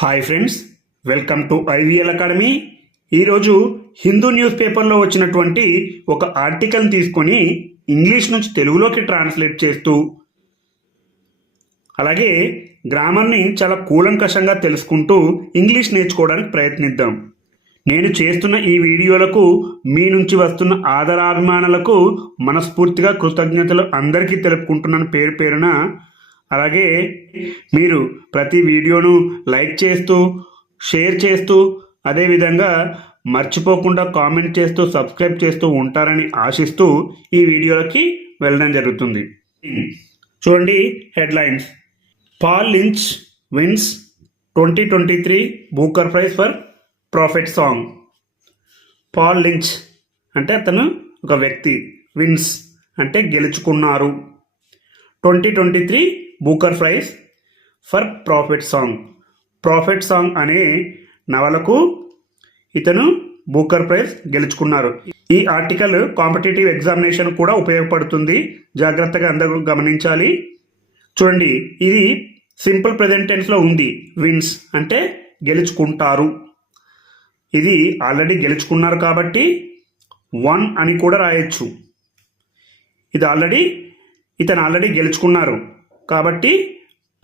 Hi friends, welcome to IVL academy. ఈరోజు Hindu news పేపర్లో వచ్చినటువంటి ఒక ఆర్టికల్ని తీసుకొని ఇంగ్లీష్ నుంచి తెలుగులోకి ట్రాన్స్లేట్ చేస్తూ అలాగే గ్రామర్ని చాలా కూలంకషంగా తెలుసుకుంటూ ఇంగ్లీష్ నేర్చుకోవడానికి ప్రయత్నిద్దాం. నేను చేస్తున్న ఈ వీడియోలకు మీ నుంచి వస్తున్న ఆదరాభిమానాలకు మనస్ఫూర్తిగా కృతజ్ఞతలు అందరికీ తెలుపుకుంటున్నాను పేరు పేరున. అలాగే మీరు ప్రతి వీడియోను లైక్ చేస్తూ షేర్ చేస్తూ అదేవిధంగా మర్చిపోకుండా కామెంట్ చేస్తూ సబ్స్క్రైబ్ చేస్తూ ఉంటారని ఆశిస్తూ ఈ వీడియోలకి వెళ్ళడం జరుగుతుంది. చూడండి headlines. Paul Lynch wins 2023 Booker praise for Prophet Song. Paul Lynch అంటే అతను ఒక వ్యక్తి, విన్స్ అంటే గెలుచుకున్నారు. 2023 Booker praise for Prophet Song. Prophet Song అనే నవలకు ఇతను బూకర్ ప్రైజ్ గెలుచుకున్నారు. ఈ ఆర్టికల్ కాంపిటేటివ్ ఎగ్జామినేషన్ కూడా ఉపయోగపడుతుంది, జాగ్రత్తగా అందరూ గమనించాలి. చూడండి, ఇది సింపుల్ ప్రెజెంట్ టెన్స్లో ఉంది. విన్స్ అంటే గెలుచుకుంటారు. ఇది ఆల్రెడీ గెలుచుకున్నారు కాబట్టి వన్ అని కూడా రాయొచ్చు. ఇతను ఆల్రెడీ గెలుచుకున్నారు కాబట్టి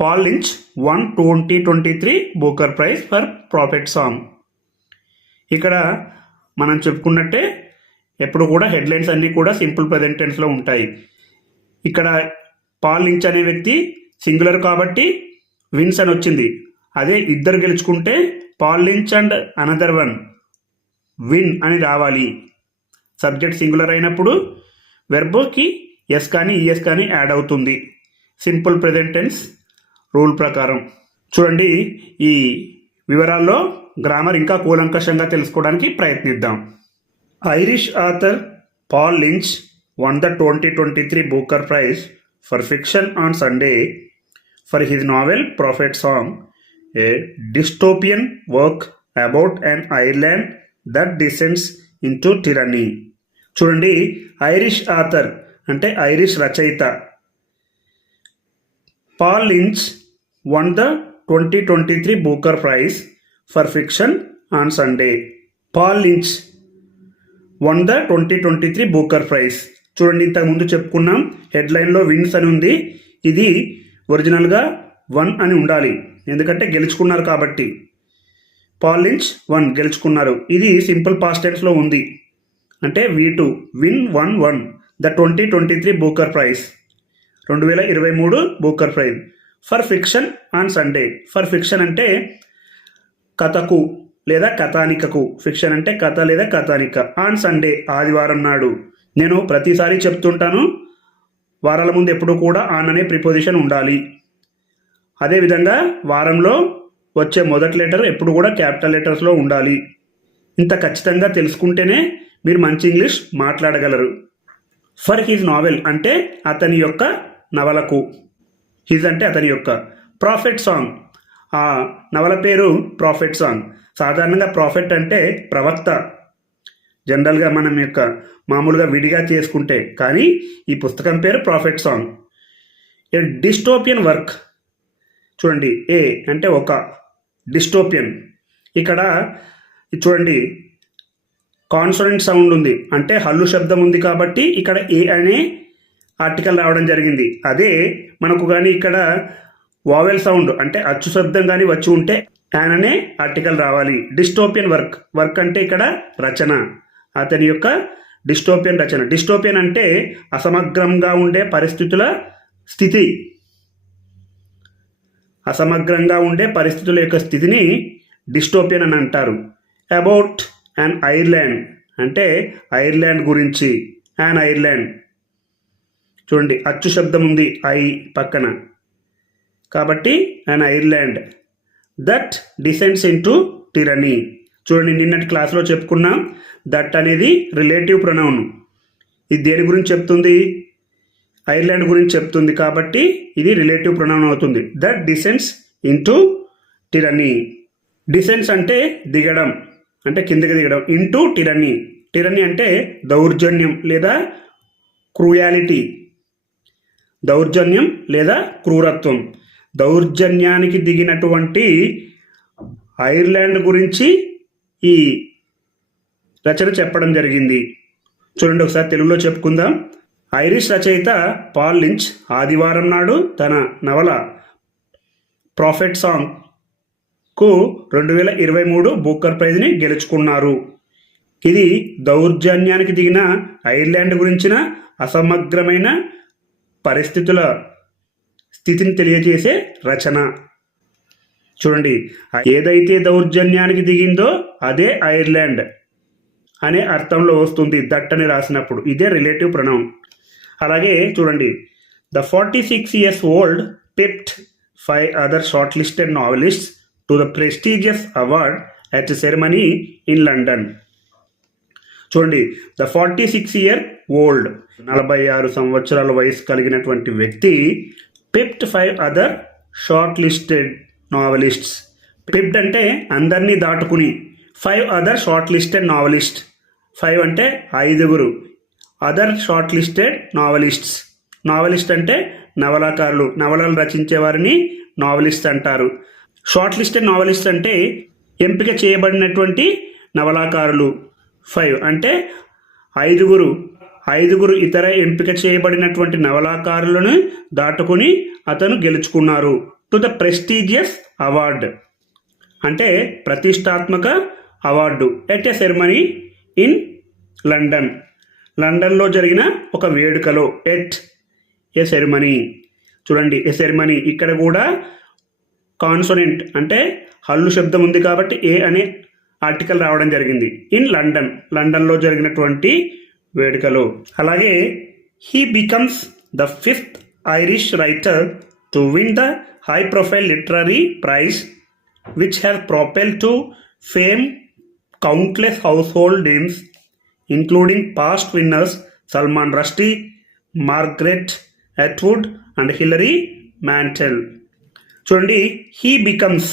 Paul Lynch won 2023 Booker praise for Prophet Song. ఇక్కడ మనం చెప్పుకున్నట్టే ఎప్పుడు కూడా హెడ్లైన్స్ అన్నీ కూడా సింపుల్ ప్రెజెంట్ టెన్స్లో ఉంటాయి. ఇక్కడ పాల్ లించ్ అనే వ్యక్తి సింగులర్ కాబట్టి విన్స్ అని వచ్చింది. అదే ఇద్దరు గెలుచుకుంటే Paul Lynch and another one win అని రావాలి. సబ్జెక్ట్ సింగులర్ అయినప్పుడు వెర్బ్కి ఎస్ కానీ ఈఎస్ కానీ యాడ్ అవుతుంది సింపుల్ ప్రెజెంట్ టెన్స్ రూల్ ప్రకారం. చూడండి, ఈ వివరాల్లో గ్రామర్ ఇంకా కూలంకషంగా తెలుసుకోవడానికి ప్రయత్నిద్దాం. Irish author Paul Lynch won the 2023 Booker Prize for fiction on Sunday for his novel Prophet Song, a dystopian work about an Ireland that descends into tyranny. చూడండి, Irish author అంటే ఐరిష్ రచయిత Paul Lynch won the 2023 Booker Prize for fiction on Sunday. Paul Lynch won the 2023 Booker Prize. చూడండి, ఇంతకుముందు చెప్పుకున్నాం హెడ్లైన్లో wins అని ఉంది. ఇది ఒరిజినల్గా వన్ అని ఉండాలి, ఎందుకంటే గెలుచుకున్నారు కాబట్టి. పాల్ లించ్ వన్ గెలుచుకున్నారు. ఇది సింపుల్ పాస్ట్ టెన్స్లో ఉంది, అంటే V2 win 1 the 2023 Booker prize 2023 Booker praise for fiction on Sunday. For fiction అంటే కథకు లేదా కథానికకు, ఫిక్షన్ అంటే కథ లేదా కథానిక. ఆన్ సండే ఆదివారం నాడు. నేను ప్రతిసారి చెప్తుంటాను, వారాల ముందు ఎప్పుడు కూడా ఆన్ అనే ప్రిపోజిషన్ ఉండాలి. అదేవిధంగా వారంలో వచ్చే మొదటి లెటర్ ఎప్పుడు కూడా క్యాపిటల్ లెటర్స్లో ఉండాలి. ఇంత ఖచ్చితంగా తెలుసుకుంటేనే మీరు మంచి ఇంగ్లీష్ మాట్లాడగలరు. ఫర్ హిజ్ నావెల్ అంటే అతని యొక్క నవలకు, హిజ్ అంటే అతని యొక్క. ప్రాఫిట్ సాంగ్, ఆ నవల పేరు ప్రాఫిట్ సాంగ్. సాధారణంగా ప్రాఫిట్ అంటే ప్రవక్త, జనరల్గా మనం యొక్క మామూలుగా విడిగా చేసుకుంటే, కానీ ఈ పుస్తకం పేరు ప్రాఫిట్ సాంగ్. ఏ డిస్టోపియన్ వర్క్. చూడండి, ఏ అంటే ఒక, డిస్టోపియన్. ఇక్కడ చూడండి కాన్సోనెంట్ సౌండ్ ఉంది, అంటే హల్లు శబ్దం ఉంది కాబట్టి ఇక్కడ ఏ అనే ఆర్టికల్ రావడం జరిగింది. అదే మనకు కానీ ఇక్కడ వావెల్ సౌండ్ అంటే అచ్చు శబ్దం కానీ వచ్చి ఉంటే యాన్ అనే ఆర్టికల్ రావాలి. డిస్టోపియన్ వర్క్, వర్క్ అంటే ఇక్కడ రచన, అతని యొక్క డిస్టోపియన్ రచన. డిస్టోపియన్ అంటే అసమగ్రంగా ఉండే పరిస్థితుల స్థితి, అసమగ్రంగా ఉండే పరిస్థితుల యొక్క స్థితిని డిస్టోపియన్ అని అంటారు. అబౌట్ అండ్ ఐర్లాండ్ అంటే ఐర్లాండ్ గురించి, అండ్ ఐర్లాండ్. చూడండి, అచ్చు శబ్దం ఉంది ఐ పక్కన కాబట్టి and Ireland that descends into tyranny. చూడండి, నిన్నటి క్లాస్లో చెప్పుకున్నాం, దట్ అనేది రిలేటివ్ ప్రొనౌన్. ఇది దేని గురించి చెప్తుంది? ఐర్లాండ్ గురించి చెప్తుంది కాబట్టి ఇది రిలేటివ్ ప్రొనౌన్ అవుతుంది. That descends into tyranny. Descends అంటే దిగడం, అంటే కిందకి దిగడం. ఇంటూ టిరనీ, టిరనీ అంటే దౌర్జన్యం లేదా క్రూయాలిటీ. దౌర్జన్యం లేదా క్రూరత్వం. దౌర్జన్యానికి దిగినటువంటి ఐర్లాండ్ గురించి ఈ రచన చెప్పడం జరిగింది. చూడండి, ఒకసారి తెలుగులో చెప్పుకుందాం. ఐరిష్ రచయిత పాల్ లించ్ ఆదివారం నాడు తన నవల ప్రాఫెట్ సాంగ్కు 2023 బూకర్ ప్రైజ్ని గెలుచుకున్నారు. ఇది దౌర్జన్యానికి దిగిన ఐర్లాండ్ గురించిన అసమగ్రమైన పరిస్థితుల స్థితిని తెలియజేసే రచన. చూడండి, ఏదైతే దౌర్జన్యానికి దిగిందో అదే ఐర్లాండ్ అనే అర్థంలో వస్తుంది దట్ అని రాసినప్పుడు. ఇదే రిలేటివ్ ప్రొనౌన్. అలాగే చూడండి, the 46 years old pipped 5 other shortlisted novelists to the prestigious award at a ceremony in London. చూడండి, ద 46 year old 46 సంవత్సరాల వయసు కలిగినటువంటి వ్యక్తి పిప్డ్ 5 అదర్ షార్ట్ లిస్టెడ్ నావలిస్ట్స్. పిప్డ్ అంటే అందరినీ దాటుకుని, 5 అదర్ షార్ట్ లిస్టెడ్ నావలిస్ట్. 5 అంటే 5, అదర్ షార్ట్ లిస్టెడ్ నావలిస్ట్స్. నావలిస్ట్ అంటే నవలాకారులు, నవలలు రచించే వారిని నావలిస్ట్ అంటారు. షార్ట్ లిస్టెడ్ నావలిస్ట్ అంటే ఎంపిక చేయబడినటువంటి నవలాకారులు. 5 అంటే 5 ఇతర ఎంపిక చేయబడినటువంటి నవలాకారులను దాటుకుని అతను గెలుచుకున్నారు. టు ద ప్రెస్టీజియస్ అవార్డ్ అంటే ప్రతిష్టాత్మక award. At a ceremony in London, లండన్లో జరిగిన ఒక వేడుకలో. At a ceremony. చూడండి, ఏ సెరమనీ ఇక్కడ కూడా కాన్సోనెంట్ అంటే హల్లు శబ్దం ఉంది కాబట్టి ఏ అనే ఆర్టికల్ రావడం జరిగింది. ఇన్ లండన్, లండన్లో జరిగినటువంటి వేడుకలో. అలాగే he becomes the 5th Irish writer to win the high profile literary prize which has propelled to fame countless household names including past winners Salman Rushdie, Margaret Atwood and Hilary Mantel. చూడండి, he becomes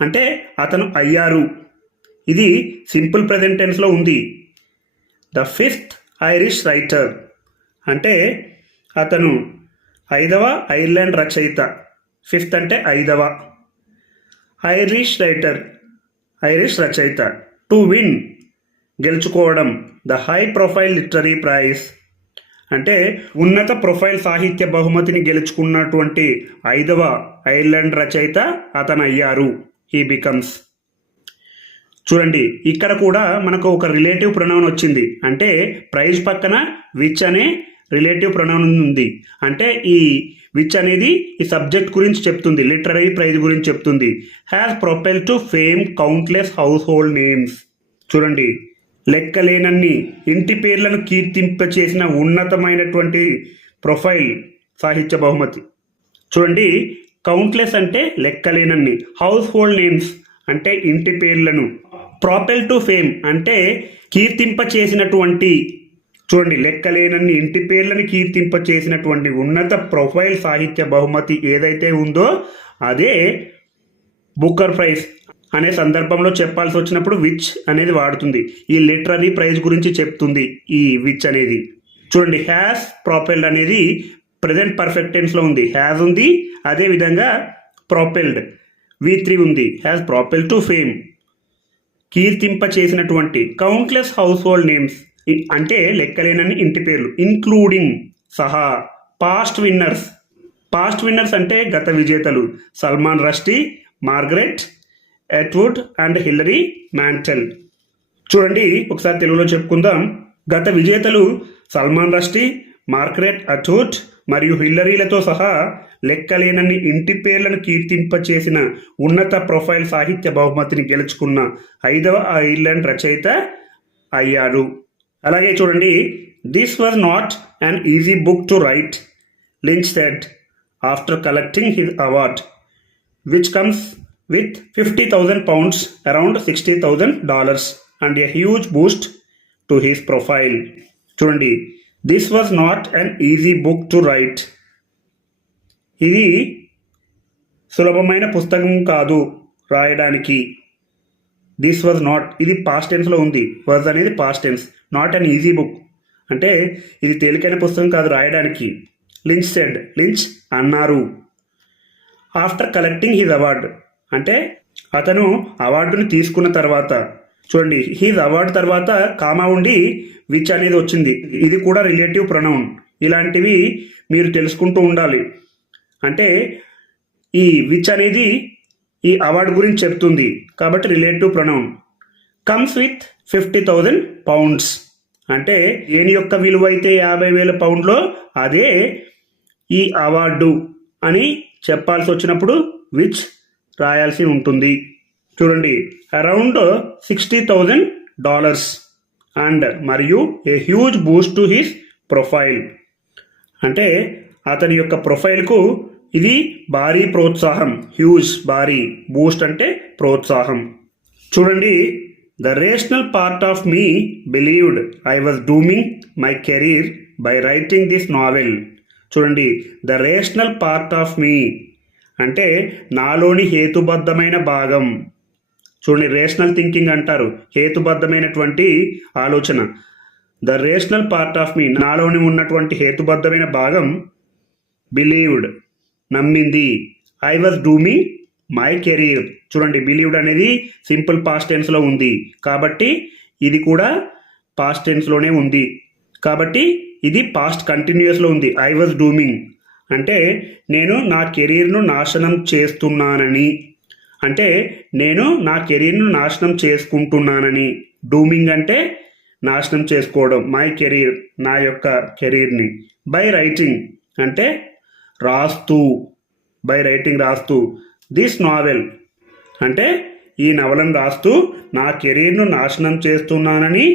అంటే అతను అయ్యారు. ఇది simple present టెన్స్లో ఉంది. The 5th Irish writer అంటే అతను 5వ Ireland రచయిత. 5th అంటే 5వ. ఐరిష్ రైటర్ ఐరిష్ రచయిత. టు విన్ గెలుచుకోవడం. The high profile literary prize అంటే ఉన్నత ప్రొఫైల్ సాహిత్య బహుమతిని గెలుచుకున్నటువంటి 5వ ఐర్లాండ్ రచయిత అతను అయ్యారు. He becomes. చూడండి, ఇక్కడ కూడా మనకు ఒక రిలేటివ్ ప్రొనౌన్ వచ్చింది. అంటే ప్రైజ్ పక్కన విచ్ అనే రిలేటివ్ ప్రొనౌన్ ఉంది. అంటే ఈ విచ్ అనేది ఈ సబ్జెక్ట్ గురించి చెప్తుంది, లిటరరీ ప్రైజ్ గురించి చెప్తుంది. Has propel to fame countless house hold names. చూడండి, లెక్కలేనన్ని ఇంటి పేర్లను కీర్తింపచేసిన ఉన్నతమైనటువంటి ప్రొఫైల్ సాహిత్య బహుమతి. చూడండి, కౌంట్లెస్ అంటే లెక్కలేనన్ని, హౌస్ హోల్డ్ నేమ్స్ అంటే ఇంటి పేర్లను, ప్రొపెల్ టు ఫేమ్ అంటే కీర్తింపచేసినటువంటి. చూడండి, లెక్కలేనన్ని ఇంటి పేర్లను కీర్తింపచేసినటువంటి ఉన్నత ప్రొఫైల్ సాహిత్య బహుమతి ఏదైతే ఉందో అదే బుకర్ ప్రైజ్ అనే సందర్భంలో చెప్పాల్సి వచ్చినప్పుడు విచ్ అనేది వాడుతుంది. ఈ లిటరరీ ప్రైజ్ గురించి చెప్తుంది ఈ విచ్ అనేది. చూడండి, హ్యాస్ ప్రొపెల్డ్ అనేది ప్రెజెంట్ పర్ఫెక్ట్ టెన్స్లో ఉంది. హ్యాస్ ఉంది, అదేవిధంగా ప్రొపెల్డ్ V3 ఉంది. హ్యాస్ ప్రొపెల్ టు ఫేమ్ కీర్తింప చేసినటువంటి. కౌంట్లెస్ హౌస్ హోల్డ్ నేమ్స్ అంటే లెక్కలేనని ఇంటి పేర్లు. ఇంక్లూడింగ్ సహా. Past winners. పాస్ట్ విన్నర్స్ అంటే గత విజేతలు. Salman Rushdie, Margaret Atwood and Hillary Mantel. చూడండి, ఒకసారి తెలుగులో చెప్పుకుందాం. గత విజేతలు సల్మాన్ రష్డీ, మార్గరెట్ అట్వుడ్ మరియు హిల్లరీలతో సహా లెక్కలేనన్ని ఇంటి పేర్లను కీర్తింపచేసిన ఉన్నత ప్రొఫైల్ సాహిత్య బహుమతిని గెలుచుకున్న 5వ ఐర్లాండ్ రచయిత అయ్యారు. అలాగే చూడండి, this was not an easy book to right, Lynch said after collecting his award which comes with £50,000 around $60,000 and a huge boost to his profile. చూడండి, this was not an easy book to write. ఇది సులభమైన పుస్తకం కాదు రాయడానికి. This was not, ఇది past టెన్స్లో ఉంది. Was అనేది past tense. Not an easy book అంటే ఇది తేలికైన పుస్తకం కాదు రాయడానికి. లించ్ సెడ్, లించ్ అన్నారు. ఆఫ్టర్ కలెక్టింగ్ హిజ్ అవార్డ్ అంటే అతను అవార్డుని తీసుకున్న తర్వాత చూడండి హీజ్ అవార్డు తర్వాత కామా ఉండి విచ్ అనేది వచ్చింది. ఇది కూడా రిలేటివ్ ప్రొనౌన్. ఇలాంటివి మీరు తెలుసుకుంటూ ఉండాలి. అంటే ఈ విచ్ అనేది ఈ అవార్డు గురించి చెప్తుంది కాబట్టి relative pronoun. Comes with 50,000 pounds అంటే దేని యొక్క విలువ అయితే 50,000 పౌండ్లో అదే ఈ అవార్డు అని చెప్పాల్సి వచ్చినప్పుడు విచ్ రాయాల్సి ఉంటుంది. చూడండి అరౌండ్ $60,000 అండ్ మరియు a huge Boost to his profile అంటే అతని యొక్క ప్రొఫైల్కు ఇది భారీ ప్రోత్సాహం. హ్యూజ్ భారీ, బూస్ట్ అంటే ప్రోత్సాహం. చూడండి the rational part of me believed I was dooming my career by writing this novel. చూడండి the rational part of me అంటే నాలోని హేతుబద్ధమైన భాగం. చూడండి రేషనల్ థింకింగ్ అంటారు, హేతుబద్ధమైనటువంటి ఆలోచన. The rational part of me నాలోని ఉన్నటువంటి హేతుబద్ధమైన భాగం బిలీవ్డ్ నమ్మింది. I was dooming my career. చూడండి బిలీవ్డ్ అనేది సింపుల్ పాస్ట్ టెన్స్లో ఉంది కాబట్టి ఇది కూడా పాస్ట్ టెన్స్లోనే ఉంది కాబట్టి ఇది పాస్ట్ కంటిన్యూస్లో ఉంది. ఐ వాజ్ డూమింగ్ అంటే నేను నా కెరీర్ను నాశనం చేస్తున్నానని, అంటే నేను నా కెరీర్ను నాశనం చేసుకుంటున్నానని. డూమింగ్ అంటే నాశనం చేసుకోవడం. మై కెరీర్ నా యొక్క కెరీర్ని. బై రైటింగ్ అంటే రాస్తూ, బై రైటింగ్ రాస్తూ. దిస్ నావెల్ అంటే ఈ నవలను రాస్తూ నా కెరీర్ను నాశనం చేస్తున్నానని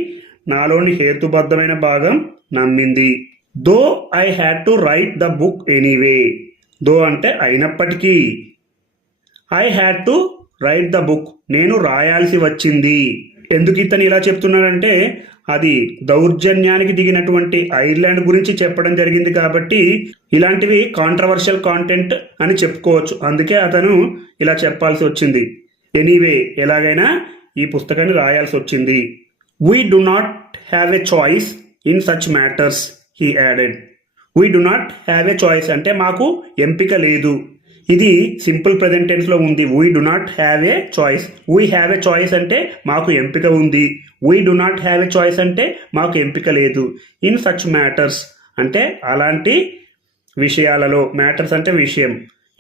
నాలోని హేతుబద్ధమైన భాగం నమ్మింది. Though I had to write the book anyway. Though అంటే అయినప్పటికీ, I had to write the book నేను రాయాల్సి వచ్చింది. ఎందుకు ఇతను ఇలా చెప్తున్నాడంటే అది దౌర్జన్యానికి దిగినటువంటి ఐర్లాండ్ గురించి చెప్పడం జరిగింది కాబట్టి ఇలాంటివి కాంట్రవర్షియల్ కాంటెంట్ అని చెప్పుకోవచ్చు. అందుకే అతను ఇలా చెప్పాల్సి వచ్చింది. ఎనీవే ఎలాగైనా ఈ పుస్తకాన్ని రాయాల్సి వచ్చింది. We do not have a choice in such matters he added. We do not have a choice అంటే మాకు ఎంపిక లేదు. ఇది సింపుల్ ప్రెజెంట్ టెన్స్లో ఉంది. We do not have a choice. We have a choice అంటే మాకు ఎంపిక ఉంది. We do not have a choice అంటే మాకు ఎంపిక లేదు. ఇన్ సచ్ మ్యాటర్స్ అంటే అలాంటి విషయాలలో, మ్యాటర్స్ అంటే విషయం,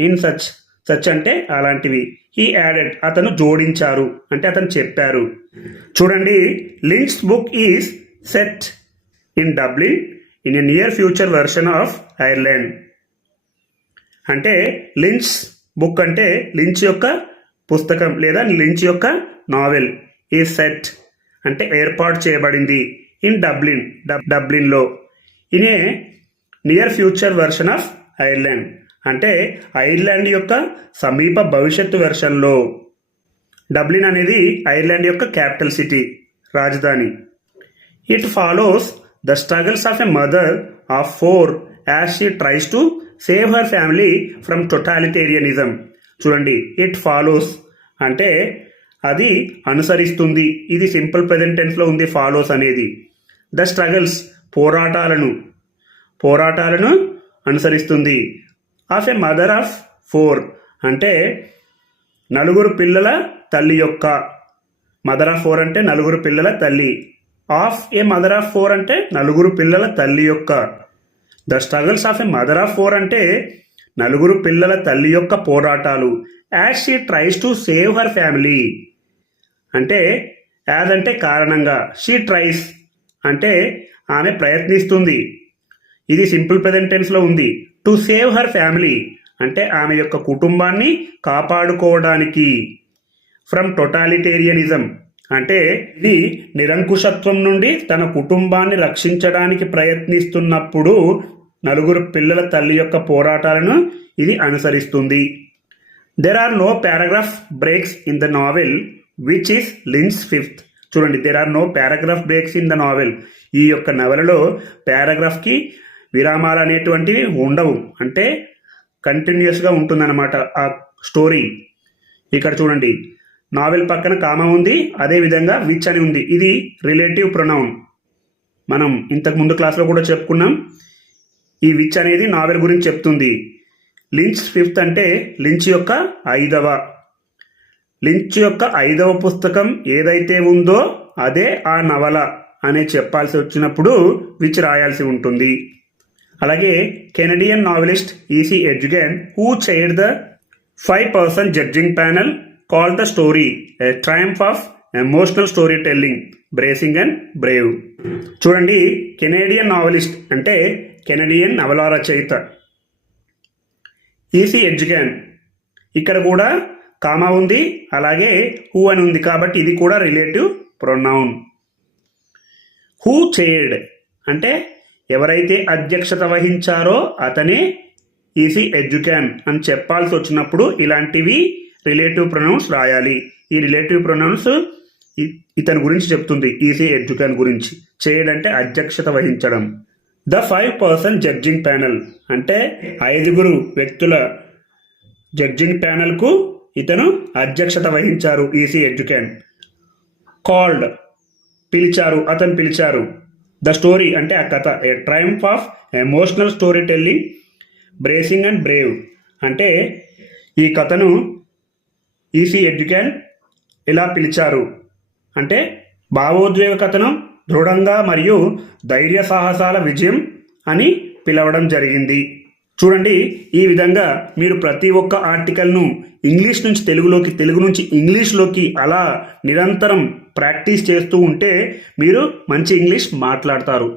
ఇన్ సచ్, సచ్ అంటే అలాంటివి. హీ యాడెడ్ అతను జోడించారు అంటే అతను చెప్పారు. చూడండి links book is set in Dublin in a near future version of Ireland. అంటే లించ్ బుక్ అంటే లించ్ యొక్క పుస్తకం లేదా లించ్ యొక్క నావెల్. ఈ సెట్ అంటే ఏర్పాటు చేయబడింది. ఇన్ డబ్లిన్ డబ్లిన్లో. In a near future version of Ireland అంటే ఐర్లాండ్ యొక్క సమీప భవిష్యత్తు వెర్షన్లో. డబ్లిన్ అనేది ఐర్లాండ్ యొక్క క్యాపిటల్ సిటీ, రాజధాని. It follows the struggles of a mother of 4 as she tries to save her family from totalitarianism. చూడండి ఇట్ ఫాలోస్ అంటే అది అనుసరిస్తుంది. ఇది సింపుల్ ప్రెజెంట్ టెన్స్లో ఉంది ఫాలోస్ అనేది. ద స్ట్రగల్స్ పోరాటాలను అనుసరిస్తుంది. ఆఫ్ ఎ మదర్ ఆఫ్ 4 అంటే 4 పిల్లల తల్లి యొక్క. మదర్ ఆఫ్ 4 అంటే 4 పిల్లల తల్లి. ఆఫ్ ఏ మదర్ ఆఫ్ 4 అంటే 4 పిల్లల తల్లి యొక్క. The struggles of a mother of 4 అంటే 4 పిల్లల తల్లి యొక్క పోరాటాలు. As she tries to save her family అంటే యాజ్ అంటే కారణంగా, షీ ట్రైస్ అంటే ఆమె ప్రయత్నిస్తుంది. ఇది సింపుల్ ప్రెజెంట్ టెన్స్లో ఉంది. టు సేవ్ హర్ ఫ్యామిలీ అంటే ఆమె యొక్క కుటుంబాన్ని కాపాడుకోవడానికి. ఫ్రమ్ టొటాలిటేరియనిజం అంటే ఇది నిరంకుశత్వం నుండి తన కుటుంబాన్ని రక్షించడానికి ప్రయత్నిస్తున్నప్పుడు 4 పిల్లల తల్లి యొక్క పోరాటాలను ఇది అనుసరిస్తుంది. There are no paragraph breaks in the novel which is Lynch's 5th. చూడండి there are no paragraph breaks in the novel. ఈ యొక్క నవలలో పారాగ్రాఫ్కి విరామాలు అనేటువంటివి ఉండవు. అంటే కంటిన్యూస్గా ఉంటుందన్నమాట ఆ స్టోరీ. ఇక్కడ చూడండి నావెల్ పక్కన కామా ఉంది, అదేవిధంగా విచ్ అని ఉంది. ఇది రిలేటివ్ ప్రొనౌన్. మనం ఇంతకు ముందు క్లాస్లో కూడా చెప్పుకున్నాం. ఈ విచ్ అనేది నావెల్ గురించి చెప్తుంది. లించ్ 5th అంటే లించ్ యొక్క 5వ. లించ్ యొక్క 5వ పుస్తకం ఏదైతే ఉందో అదే ఆ నవల అనే చెప్పాల్సి వచ్చినప్పుడు విచ్ రాయాల్సి ఉంటుంది. అలాగే Canadian novelist Esi Edugyan who chaired the 5-person judging panel called the story a triumph of emotional storytelling bracing and brave. చూడండి, కెనేడియన్ నావెలిస్ట్ అంటే కెనడియన్ నవలా రచయిత. ఈసీ ఎడ్యుగన్ ఇక్కడ కూడా కామా ఉంది, అలాగే హూ అని ఉంది కాబట్టి ఇది కూడా రిలేటివ్ ప్రొనౌన్. హూ చైర్డ్ అంటే ఎవరైతే అధ్యక్షత వహించారో అతనే ఈసీ ఎడ్యుగన్ అని చెప్పాల్సి వచ్చినప్పుడు ఇలాంటివి రిలేటివ్ ప్రొనౌన్స్ రాయాలి. ఈ రిలేటివ్ ప్రొనౌన్స్ ఇతని గురించి చెప్తుంది, ఈసీ ఎడ్యుగన్ గురించి. చైర్డ్ అంటే అధ్యక్షత వహించడం. ద 5-person జడ్జింగ్ ప్యానెల్ అంటే 5 వ్యక్తుల జడ్జింగ్ ప్యానెల్కు ఇతను అధ్యక్షత వహించారు ఈసీ ఎడ్యుగన్. కాల్డ్ అతను పిలిచారు. ద స్టోరీ అంటే ఆ కథ a triumph of emotional storytelling bracing and brave అంటే ఈ కథను ఈసీ ఎడ్యుగన్ ఇలా పిలిచారు అంటే భావోద్వేగ కథనం దృఢంగా మరియు ధైర్య సాహసాల విజయం అని పిలవడం జరిగింది. చూడండి, ఈ విధంగా మీరు ప్రతి ఒక్క ఆర్టికల్ను ఇంగ్లీష్ నుంచి తెలుగులోకి, తెలుగు నుంచి ఇంగ్లీష్లోకి అలా నిరంతరం ప్రాక్టీస్ చేస్తూ ఉంటే మీరు మంచి ఇంగ్లీష్ మాట్లాడతారు.